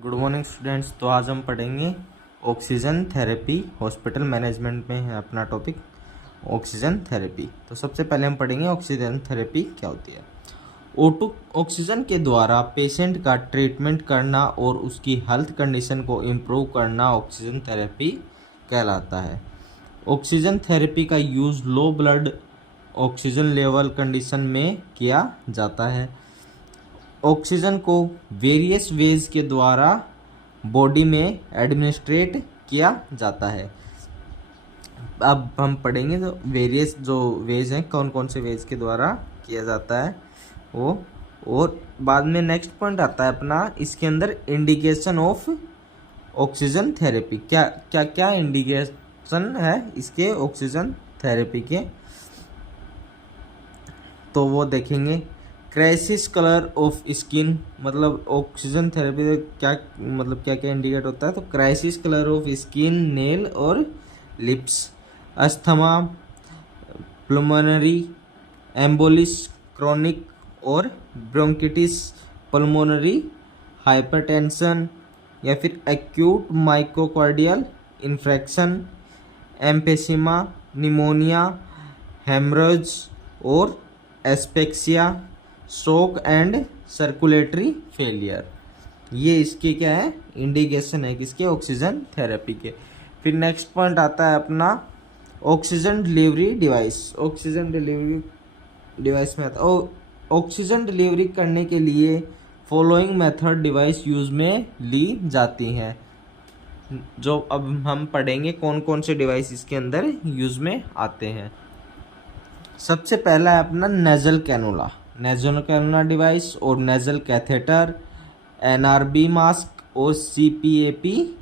Good morning students. तो आज हम पढ़ेंगे ऑक्सीजन थेरेपी। हॉस्पिटल मैनेजमेंट में है अपना टॉपिक ऑक्सीजन थेरेपी। तो सबसे पहले हम पढ़ेंगे ऑक्सीजन थेरेपी क्या होती है। O2 ऑक्सीजन के द्वारा पेशेंट का ट्रीटमेंट करना और उसकी हेल्थ कंडीशन को इम्प्रूव करना ऑक्सीजन थेरेपी कहलाता है। ऑक्सीजन थेरेपी का use low blood oxygen level condition में किया जाता है। ऑक्सीजन को वेरियस वेज के द्वारा बॉडी में एडमिनिस्ट्रेट किया जाता है। अब हम पढ़ेंगे जो वेरियस जो वेज हैं, कौन कौन से वेज के द्वारा किया जाता है वो। और बाद में नेक्स्ट पॉइंट आता है अपना, इसके अंदर इंडिकेशन ऑफ ऑक्सीजन थेरेपी। क्या क्या क्या इंडिकेशन है इसके ऑक्सीजन थेरेपी के, तो वो देखेंगे। क्राइसिस कलर ऑफ स्किन, मतलब ऑक्सीजन थेरेपी से क्या मतलब क्या क्या इंडिकेट होता है। तो crisis colour of skin, nail और लिप्स। अस्थमा, प्लमोनरी एम्बोलिस, क्रोनिक और ब्रोंकिटिस, पल्मोनरी हाइपरटेंशन या फिर एक्यूट माइक्रोकार्डियल इन्फेक्शन, एम्फेसिमा, निमोनिया, हेमरेज और asphyxia, shock and circulatory failure. ये इसके क्या है, इंडिकेशन है किसके, ऑक्सीजन थेरेपी के। फिर नेक्स्ट पॉइंट आता है अपना oxygen delivery device. Oxygen delivery device में आता है ऑक्सीजन डिलीवरी करने के लिए फॉलोइंग मेथड डिवाइस यूज में ली जाती हैं। जो अब हम पढ़ेंगे कौन कौन से डिवाइस इसके अंदर यूज में आते हैं। सबसे पहला है अपना nasal cannula, nasal cannula device और नेजल कैथेटर, एनआरबी मास्क और सीपीएपी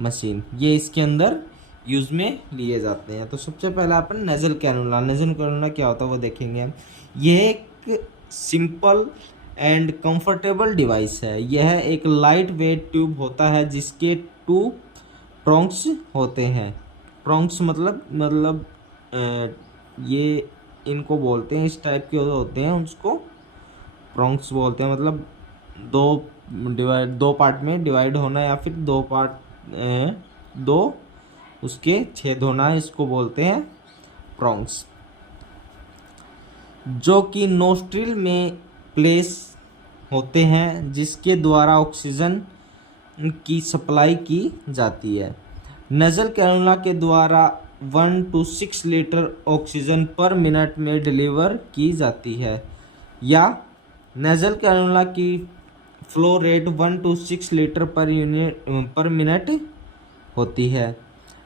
मशीन, ये इसके अंदर यूज में लिए जाते हैं। तो सबसे पहला अपन नेजल कैनुला, नेजल कैनुला क्या होता है वो देखेंगे हम। यह एक सिंपल एंड कंफर्टेबल डिवाइस है। यह एक लाइट वेट ट्यूब होता है जिसके 2 प्रोंग्स होते हैं। प्रोंग्स मतलब ये इनको बोलते हैं, इस टाइप के होते हैं, उसको प्रोंग्स बोलते हैं। मतलब दो पार्ट में डिवाइड होना या फिर दो उसके छेद होना, इसको बोलते हैं प्रोंग्स। जो कि नोस्ट्रिल में प्लेस होते हैं जिसके द्वारा ऑक्सीजन की सप्लाई की जाती है। नेजल कैनुला के द्वारा 1 to 6 लीटर ऑक्सीजन पर मिनट में डिलीवर की जाती है, या नेजल कैनुला की फ्लो रेट 1 to 6 लीटर पर मिनट होती है।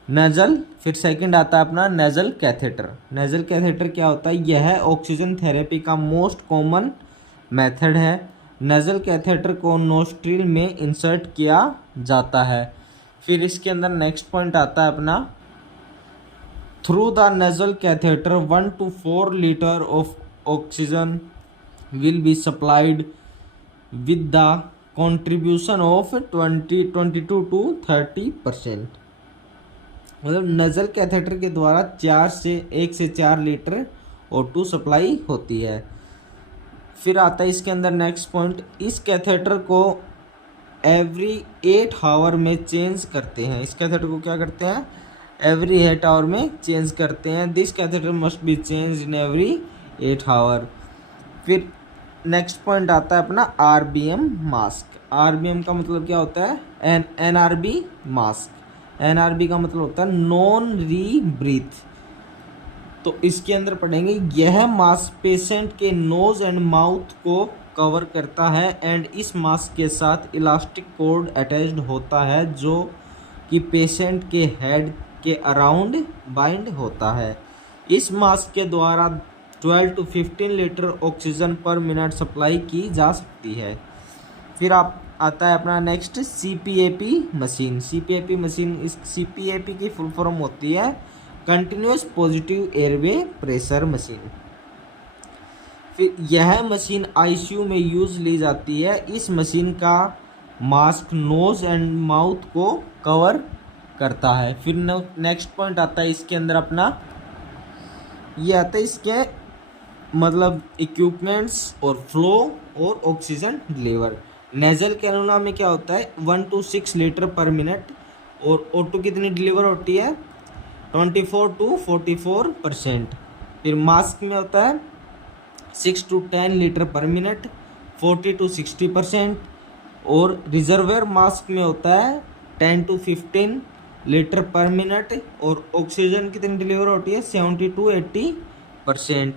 नेजल, फिर सेकंड आता है अपना नेजल कैथेटर। नेजल कैथेटर क्या होता है, यह ऑक्सीजन थेरेपी का मोस्ट कॉमन मेथड है। नेजल कैथेटर को नोस्ट्रिल में इंसर्ट किया जाता है। फिर इसके अंदर नेक्स्ट पॉइंट आता है अपना, through the nasal catheter 1 to 4 litre of oxygen will be supplied with the contribution of 22 to 30%। मतलब नेजल कैथेटर के द्वारा 1 से 4 लीटर O2 सप्लाई होती है। फिर आता है इसके अंदर नेक्स्ट पॉइंट, इस कैथेटर को एवरी 8 आवर में चेंज करते हैं। इस कैथेटर को क्या करते हैं, एवरी 8 आवर में चेंज करते हैं। This catheter must be change in every 8 hour. फिर नेक्स्ट पॉइंट आता है अपना आरबीएम मास्क। आरबीएम का मतलब क्या होता है, एनआरबी मास्क। एनआरबी का मतलब होता है नॉन रीब्रीथ। तो इसके अंदर पढ़ेंगे, यह मास्क पेशेंट के नोज एंड माउथ को कवर करता है एंड इस मास्क के साथ इलास्टिक कॉर्ड अटैच्ड होता है जो कि पेशेंट के हेड के अराउंड बाइंड होता है। इस मास्क के द्वारा 12 to 15 लीटर ऑक्सीजन पर मिनट सप्लाई की जा सकती है। फिर आता है अपना next CPAP machine. CPAP machine, इस सीपीएपी की फुल फॉर्म होती है continuous positive airway pressure machine. फिर यह मशीन आईसीयू में यूज ली जाती है। इस मशीन का मास्क नोज एंड माउथ को कवर करता है। फिर नेक्स्ट पॉइंट आता है इसके अंदर अपना, ये आता है इसके मतलब इक्विपमेंट्स और फ्लो और ऑक्सीजन डिलीवर। नेजल कैनुला में क्या होता है 1 to 6 लीटर पर मिनट, और O2 कितनी डिलीवर होती है 24 to 44%। फिर मास्क में होता है 6 to 10 लीटर पर मिनट, 40 to 60%। और रिजर्वेयर मास्क में होता है 10 to 15 लीटर पर मिनट, और ऑक्सीजन कितनी डिलीवर होती है 70 to 80%।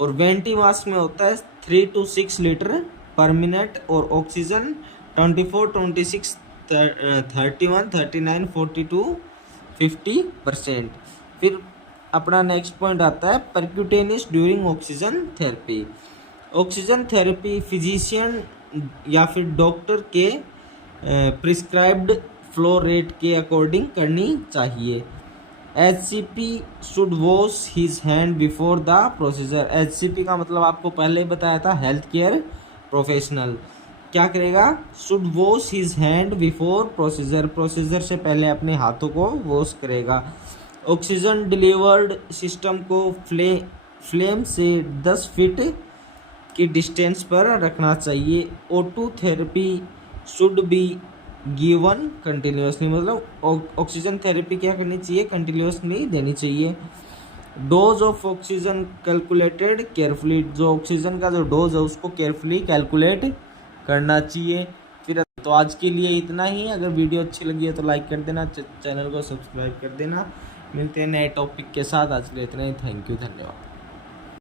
और वेंटी मास्क में होता है 3 to 6 लीटर पर मिनट, और ऑक्सीजन 24, 26, 31, 39, 42, 50%। फिर अपना नेक्स्ट पॉइंट आता है percutaneous during oxygen therapy. Oxygen therapy physician या फिर डॉक्टर के प्रिस्क्राइब्ड फ्लो रेट के अकॉर्डिंग करनी चाहिए। HCP should wash his hand before the procedure. HCP का मतलब आपको पहले ही बताया था, हेल्थ केयर प्रोफेशनल क्या करेगा, should wash his hand before procedure, procedure से पहले अपने हाथों को वॉश करेगा। ऑक्सीजन डिलीवर्ड सिस्टम को फ्लेम से 10 फीट की डिस्टेंस पर रखना चाहिए। O2 therapy should be given continuously, मतलब ऑक्सीजन थेरेपी क्या करनी चाहिए, कंटिन्यूसली देनी चाहिए। Dose of oxygen calculated carefully, जो ऑक्सीजन का जो डोज है उसको केयरफुली कैलकुलेट करना चाहिए। फिर तो आज के लिए इतना ही। अगर वीडियो अच्छी लगी है तो लाइक कर देना, चैनल को सब्सक्राइब कर देना। मिलते हैं नए टॉपिक के साथ। आज के लिए इतना ही। थैंक यू, धन्यवाद।